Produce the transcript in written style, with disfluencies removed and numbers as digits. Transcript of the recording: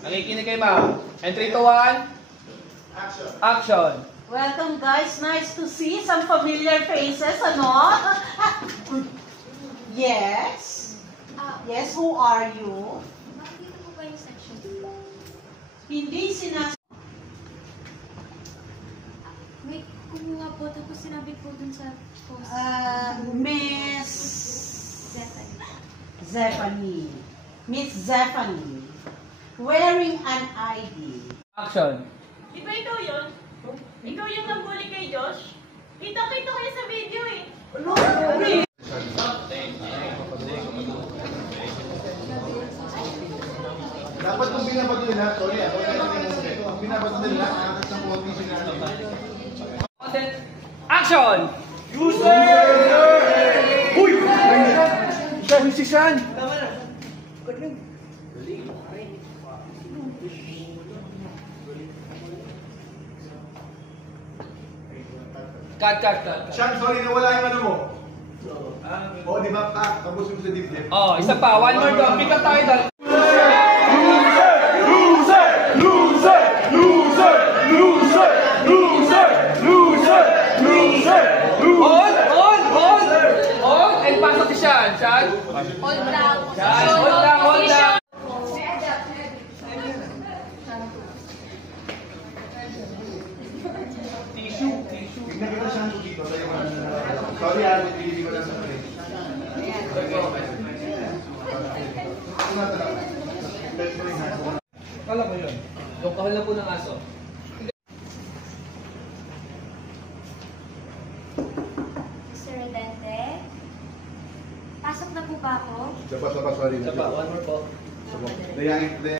Nakikinig kay ma'am. And 3, 2, 1. Action. Welcome guys, nice to see some familiar faces, ano? Yes? Yes, who are you? Bakit dito po ba yung section? Hindi Wait, kumuha po. Tapos sinabi po dun sa post. Miss Zephanie. Zephanie. Miss Zephanie. Wearing an ID. Action. Di ba ikaw yun? Ikaw yung nambuli kay Josh? Kita-kita ko yun sa video eh. Dapat kung binabato nila, sorry kung binabato nila, nakakit ng konti sila. Action! User! Uy! Siya, si Sean! Tama na. Cut. Sean, sorry, nawala yung ano mo. Oo, di ba? Tapos yung sa dibdib. Oh, isa pa. One more doon. Pick up tayo doon. On! And pasok si Sean. Sean? Hold lang. Hold lang. Tissue. Tignan kita Sean dito. Sorry, hindi ko lang sa kanya. Kala ko yun. Yung kahal na po ng aso. Mr. Redente? Pasok na po ba ako? Sapa, sorry. Isa pa. One more po. Dayain.